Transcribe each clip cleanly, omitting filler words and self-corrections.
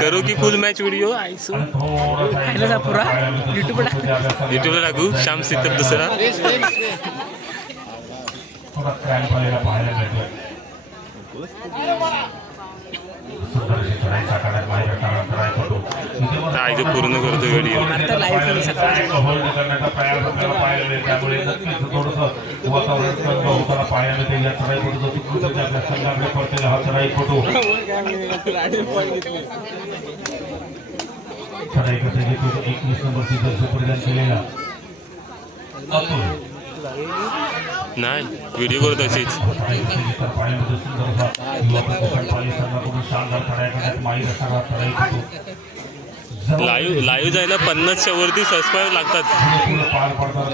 करू की फुल match video आयसो पुरा युट्यूबला टाकू श्याम सिद्धप दुसरा पूर्ण करतो व्हिडिओ नाही व्हिडिओ करतो अशीच लाईव्ह जायला 50च्या वरती सबस्क्राईब लागतात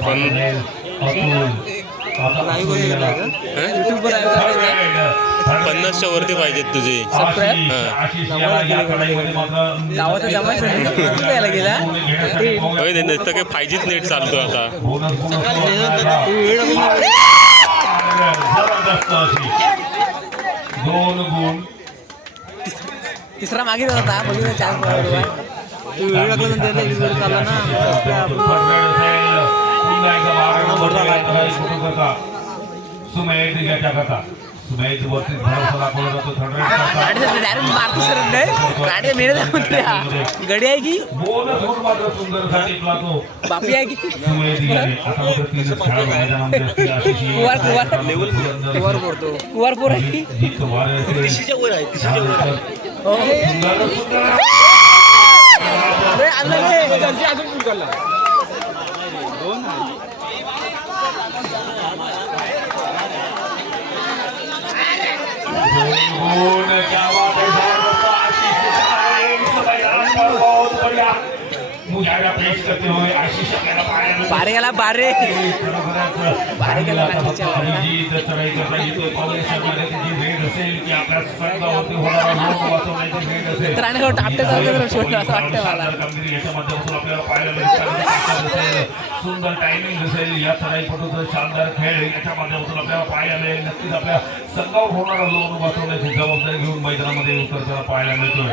पण 50च्या वरती पाहिजेत तुझे नसतं काय 5Gच नेट चालतो आता तिसरा मागे होता बघितलं चान्स तू वेळ लागला नंतर चालला ना सुमेध वरती भरोसा दाखवला जातो गडी आहे की बापी आहे की कुवारपूर आहे की बारे गेला बारे बारे गेला सुंदर टायमिंग दिसेल या चढाईपटूचा शानदार खेळ याच्या माध्यमातून आपल्याला पाहायला नक्कीच आपल्या संघावर होणारा लोन वाचवण्याची जबाबदारी घेऊन मैदानामध्ये उतरताना पाहायला मिळतोय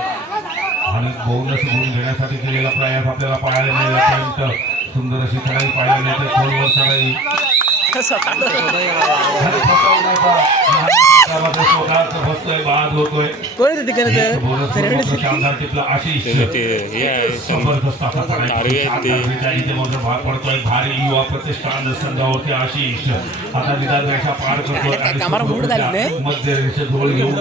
आणि बोनस गुण घेण्यासाठी केलेला प्रयास आपल्याला पाहायला मिळेल सुंदर अशी चढाई पाहायला मिळते खोलवर चढाई भाग पडतोय भारी युवा प्रतिष्ठान संघावरती आशिष आता निदान रेषा पार करतोय मध्य रेषेत गोल घेऊन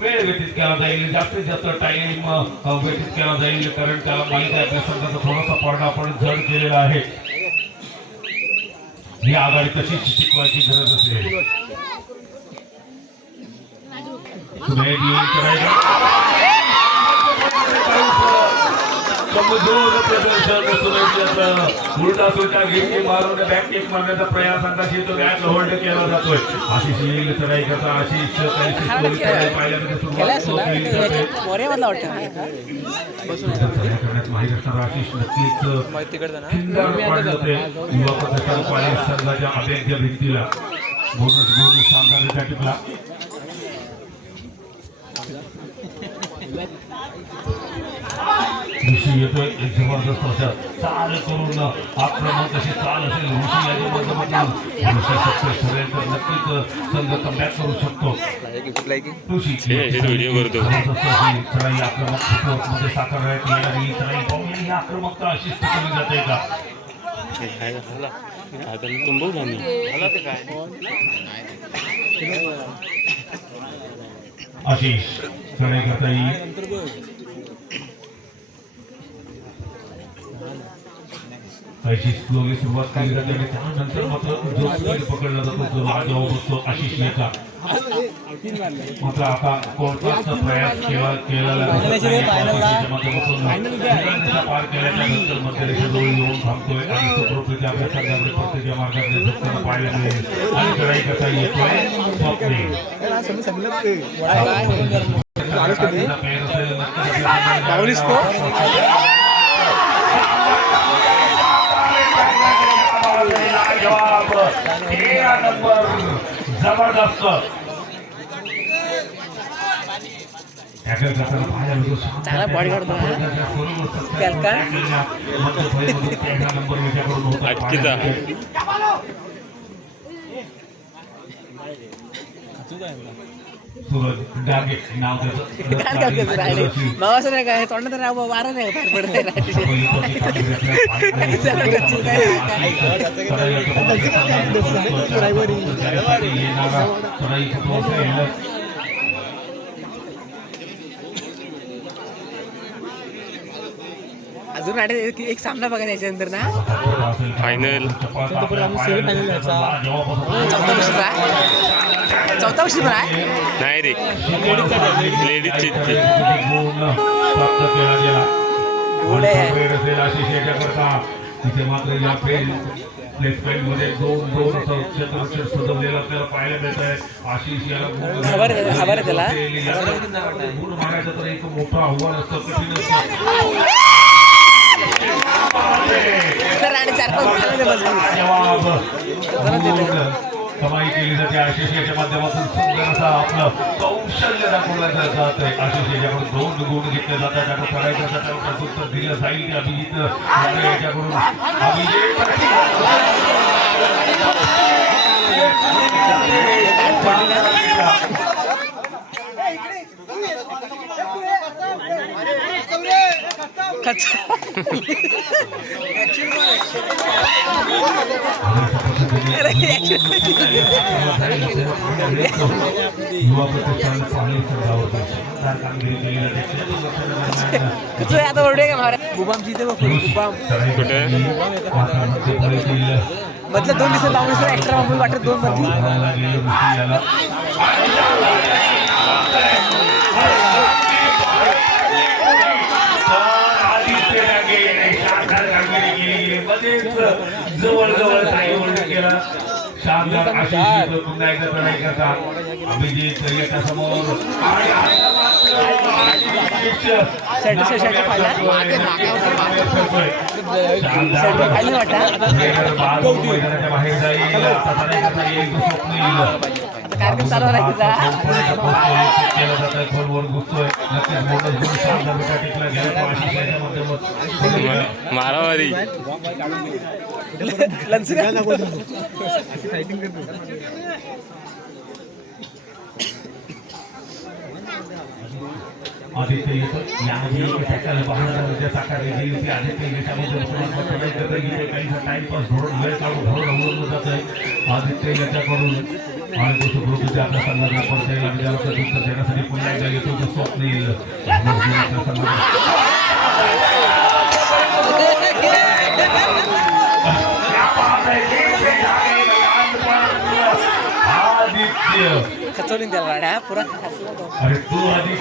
वेळ व्यतीत केला जाईल जास्तीत जास्त टाइम व्यतीत केला जाईल कारण त्याला माहिती आहे आपल्या संघाचा थोडासा पडदा आपण जड केलेला आहे ही आघाडी तशीच टिकवायची गरज असेल उलटा सुलटा गिरकी मारून बॅक किक मारण्याचा प्रयास संघाशी तो बॅट होल्ड केला जातोय आशिष येईल चढाई करता आशिष माहीत असणारा आशिष नक्कीच संघाच्या अभेद्य भिंतीला बोनस घेऊन शानदार टिपला ऋषी येतोय एक जबरदस्त असं चाल करून आक्रमण कशी चाल असेल ऋषी याच्या माध्यमातून ऋषी सक्सेस ठरेल तर नक्कीच संघ कमबॅक करू शकतो ऋषी व्हिडिओ करतो चढाई आक्रमक मध्ये साकारण्यात येणारी चढाई पाहून ही आक्रमकता अशीच कमी जाते का आशिष चढाई करता येईल अशी स्लोली सुरुवात केली जाते आणि त्यानंतर मात्र जो स्पीड पकडला जातो तो राजावर बसतो आशिष याचा मात्र आता कोणताच प्रयास केला पार केल्याच्या नंतर मध्य रेषेजवळ येऊन थांबतोय आणि सुप्रकृतीच्या आपल्या संघाकडे प्रत्येक मार्गाकडे झुकताना पाहायला मिळेल आणि चढाई कसा येतोय स्वप्ने जबरदस्त टॅकल करताना पाहायला मिळतो. चांगला बॉडी काढतो हा. त्याला का? नंबर विचारून होता अटकीचा. सूरज डागे नाव त्याचं. मावासं नाही काय तोंडात नाही वारा नाही बाहेर पडत अजून एक सामना बघा त्याच्यानंतर ना फायनल चौथा वर्षी पण आहे नाही रे लेडीजची ती. तिथे मात्र या प्लेसमेंट मध्ये दोन क्षेत्र सजवलेलं आपल्याला पाहायला मिळत आहे. आशिष याला खबर आहे त्याला गुण मारायचं तर एक मोठं आव्हान असतं, कठीण असतं. आणि 4-5 कमाई केली जाते. आशिष याच्या माध्यमातून सुंदर असा आपलं कौशल्य दाखवलं जात आहे. आशिष याच्याकडून 2 गुण घेतले जातात. त्याला करायचं त्याच्यावर प्रत्युत्तर दिलं जाईल ते अभिजित याच्याकडून आता ओरडे का मारा बुबामची इथे बुबाम कुठे मतलब 2 दिवस लावून एक्स्ट्रा वाटत 2 मध्ये जवळ जवळ गेला. शानदार आशिष पुन्हा एकदा ट्राय करता. अभिजित याच्या समोर मैदानाच्या बाहेर जाईल कार्यक्रम चालू राहायचा केलं जातं. खोलवर घुसतोय. नक्कीच मोठं गुण शानदार विटा टिकला गेला. आशिष याच्या माध्यमातून मारामारी आदित्य येतो. यामध्ये टॅकल बहादर साकारली गेली होती. आदित्य याच्यामध्ये काहीसा टाइमपास धोरण वेळ काढून धोरण अवलंबलं जात आहे आदित्य याच्याकडून. आणि तो सुप्रसिद्ध आपल्या संघाला पडता येईल आणि त्याला प्रत्युत्तर देण्यासाठी पुन्हा एकदा येतो तो स्वप्नील खचवलीन त्याला राड्या पुरा अरे तू आधी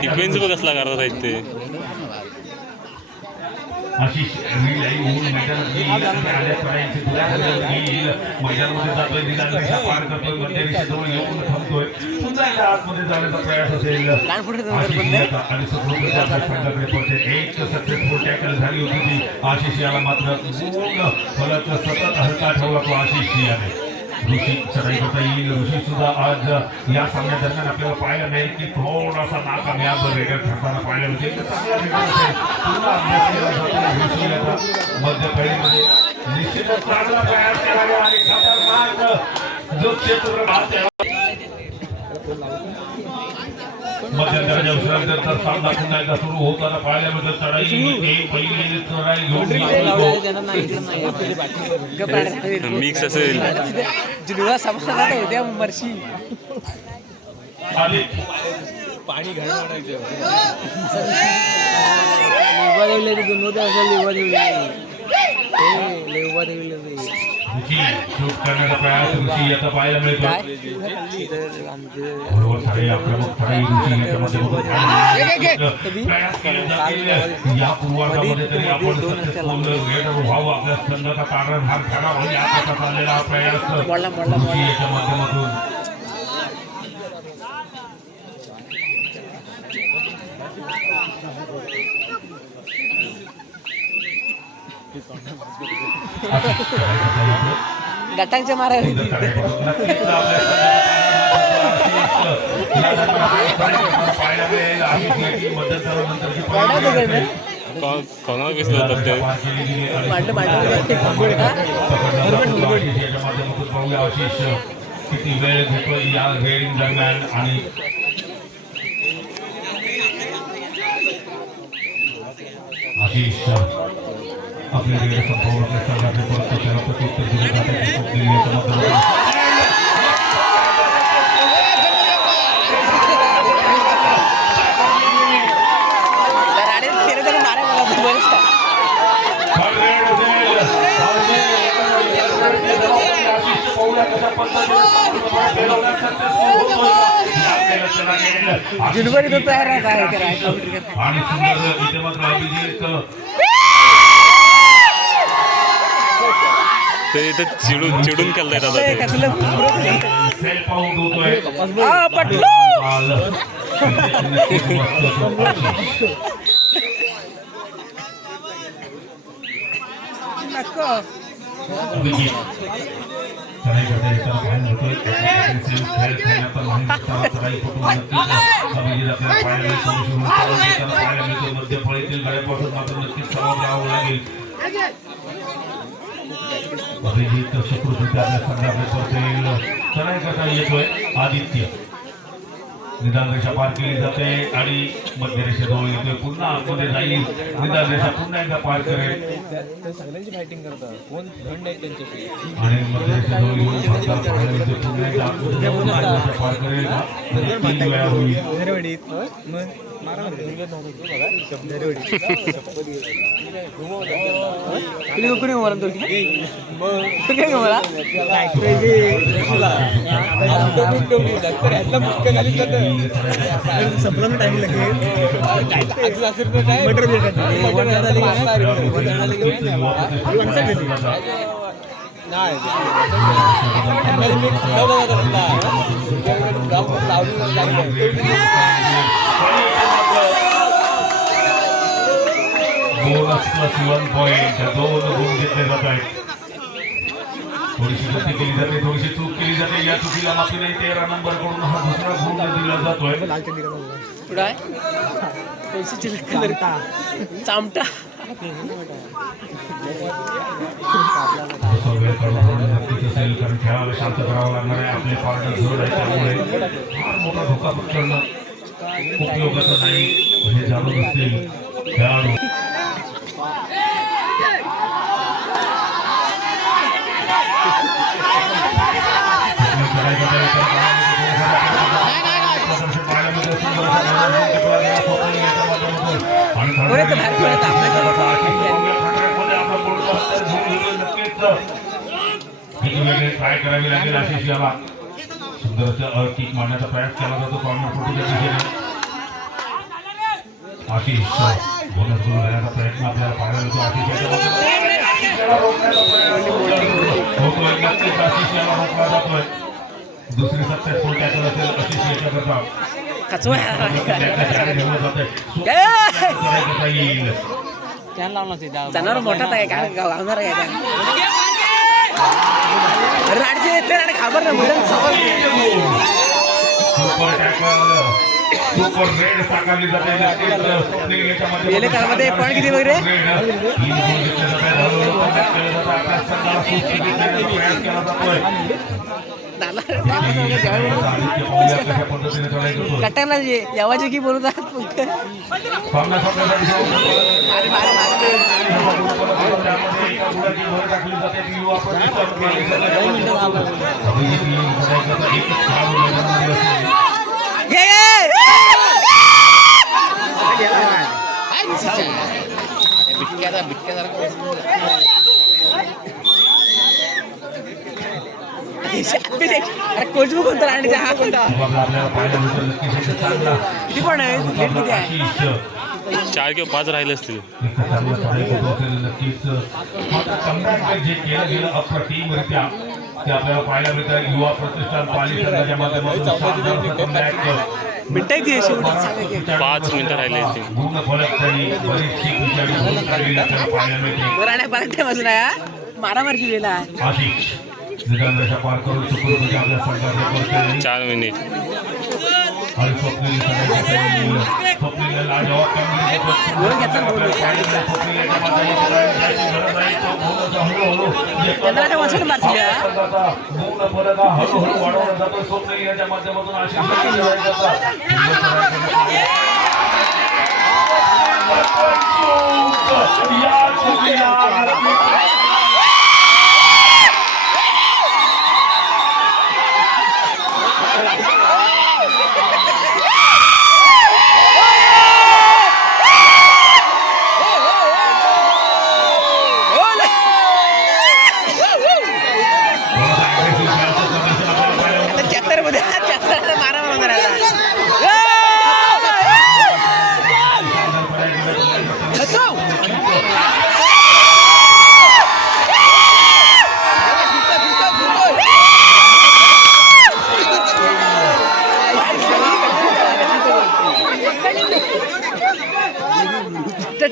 डिफेन्स बघ कसला करतात आहेत ते. आशिष मैदानात येईल मैदानामध्ये जातोय. दिला पार करतोय. मध्यरेषेजवळ येऊन थांबतोय. पुन्हा एकदा आतमध्ये जाण्याचा प्रयास असेल. आणि संघाकडे पडते. एक सक्सेसफुल टॅकल झाली होती ती आशिष याला मात्र फलक सतत हलका ठेवला तो आशिष याने. ऋषी चढाई करता येईल. ऋषी सुद्धा आज या सामन्यादरम्यान आपल्याला पाहायला मिळेल की थोडासा नाकामयाब रेडर ठरताना पाहायला मिळते. चांगला रेडर असेल. पूर्ण अभ्यास केला जातो. ऋषी याचा मध्य फळीमध्ये निश्चितच चांगला प्रयास करावा आणि खतरनाक जो क्षेत्र मध्यंतराच्या विश्रांतीनंतर सामना पुन्हा एकदा सुरू होताना पाहायला मिळतं. चढाई पहिली चढाई घेऊन मिक्स असेल जुलवा समाधान उद्या मर्शी पाणी घालून लिंबा देवले दोन लिंबा देवले शूट करण्याचा प्रयास ऋषी याचा पाहायला मिळतो. बरोबर साडे आक्रमक ऋषी याच्यामध्ये प्रयास केले जातील. या पूर्वार्धामध्ये तरी आपण सक्सेसफुल व्हावं. आपल्या संघाचा तारणहार ठरावा या प्रकारचा चाललेला हा प्रयास ऋषी याच्या माध्यमातून. गटांच्या मारा सुंदर तडाईपटू नक्कीच आपल्या संघाचा पाहायला मिळेल. आशिष या टीम मध्यंतरानंतरची पहिली कोणाला घेतलं होतं ते मांड याच्या माध्यमातून पाहूया आशिष किती वेळ घेतोय या रेडिंग दरम्यान. आणि आशिष आपले वेळ संपवून आपल्या संघाचे परत त्याला प्रत्युत्तर दिले जाते. जुनवरी तो तयार आहे आणि सुंदर इथे मात्र अभिजित ते इथे चिडून केलंय दादा ते सेल्फ आउट होतोय. अभिजित चढाई करता येताना पाहायला होतोय. खेळ खेळण्याचा माहिती चढाई फोटो नक्कीच अभिजित आपल्याला पाहायला मिळतो. मध्य फळीतील गड्यापासून मात्र नक्कीच सराव घ्यावा लागेल. अभिजित सुकृतीच्या आपल्या संघाकडे चढाई करता येतोय. आदित्य निदान रेषा पार केली जाते आणि मध्य रेषेजवळ येतोय. पुन्हा आतमध्ये जाईल. निदान रेषा पुन्हा एकदा पार करेल सगळ्यांची फायटिंग करतात. कोण थंड आहे त्यांच्याशी आणि मध्य रेषेजवळ येऊन भारताला पाहायला मिळते. पुन्हा एकदा आतमध्ये जाऊन निदान रेषा पार करेल का? 3 वेळा होईल. कुणी मला तो काय मला संपला टाइम बोनस +1 पॉइंट. 2 गुण घेतले जात आहेत. थोडीशी गती केली जाते, थोडीशी चूक केली जाते. या चुकीला माफी नाही. 13 नंबर कडून हा दुसरा गुण दिला जातोय. चामटा नक्कीच असेल कारण खेळाला शांत करावं लागणार आहे. आपले पार्टनर जड आहे त्यामुळे फार मोठा धोका पत्करणं उपयोगाचं नाही हे जाणून असतील खेळाडू. ट्राय करावी लागेल. आशिष याला सुंदर किक मारण्याचा प्रयास केला जातो कॉर्नर फुटीच्या दिशेने. आशिष बोनस गुण घेण्याचा प्रयत्न आपल्याला पाहायला मिळतो. आशिष याला रोखण्याचा प्रयत्न होतोय. नक्कीच आशिष याला रोखला जातोय. दुसरी सक्सेसफुल टॅकल असेल आशिष याच्याकरता. जनावर मोठाच आहे काय लावणार आहे राडचे येते आणि खाबर ना मुलं सुपर टॅकल सुपर रेड साकारली जाते. गेले काळामध्ये पॉईंट किती वगैरे कटांना यावाचे की बोलतात कोचबुक कोणता आणि हा कोणता किती पण आहे किती आहे 4 किंवा 5 राहिले असतील. नक्कीच जे केलं गेलं अप्रतिमरित्या ते आपल्याला पाहायला मिळतं. युवा प्रतिष्ठान पाली संघाच्या माध्यमातून 5 मिनिटं राहिले असतील. पूर्ण फलक त्यांनी बरीचशी विचारली पाहायला मिळते. मारामार केलेला आशिष निदान रेषा पार करून चुकून म्हणजे आपल्या संघाचे करते 4 मिनिट आणि स्वप्नील स्वप्नील लाजवाब कामगिरी हळूहळू वाढवला जातो स्वप्नील याच्या माध्यमातून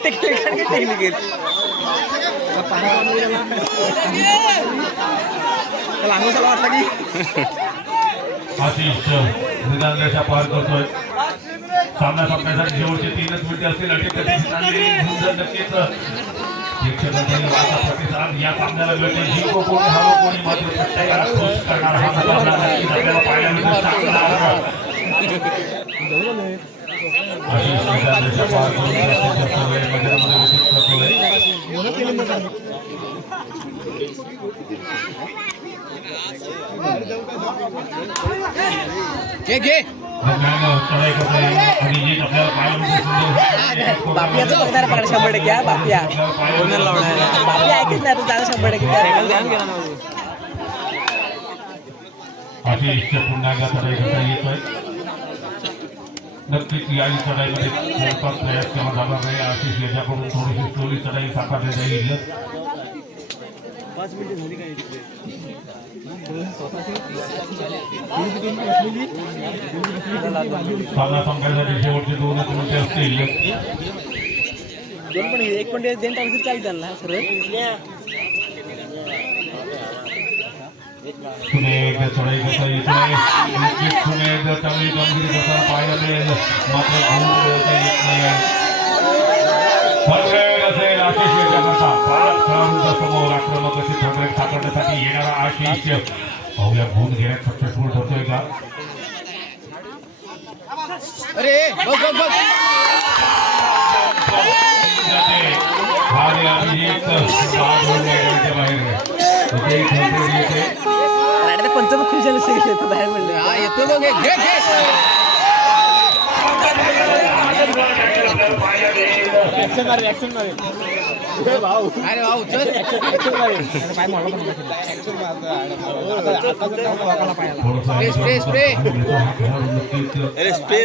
टेक्निकल वाटला की आशिष निदान रेषा पार करतोय सामना संपण्यासाठी शेवटचे 3 मिनिटे असतील नक्कीच प्रतिसाद या सामन्याला मिळते जिंको कोणी हवो कोणी मात्र प्रत्येकाला खुश करणारा हा मुकाबला नक्कीच आपल्याला पाहायला मिळतो आशिष निदान रेषा पार करून मैदानामध्ये विकेट करतोय बापियाचं बघणार पकडा 100% बापिया बापिया ऐकत नाही आता 100% आशिषच्या पुन्हा एकदा चढाई करता येतोय नक्कीच या चढाईमध्ये कोणताच प्रयास केला जाणार नाही आशिष याच्याकडून थोडीशी स्लोली चढाई साकारण्यात येईल सामना संपण्यासाठी शेवटचे 2 मिनिटे असतील एक पण देण टाकून चालत त्यांना सरळ पुणे एकदा चढाई करता येतोय नक्कीच पुणे एकदा चांगली कामगिरी करताना पाहायला मिळेल मात्र गुण मिळवता येत नाही असेल आशिष याच्याकरता 5 खेळाडूंच्या समोर आक्रमक अशी ठोकरे साकारण्यासाठी येणारा आशिष पाहूया गुण घेण्यात सक्सेसफुल ठरतोय का अरे बघ बघ बघ पंचम खुश झालं बाहेर म्हणलं हा येतो बघ घे अरे भाऊ चल स्प्रे स्प्रे स्प्रे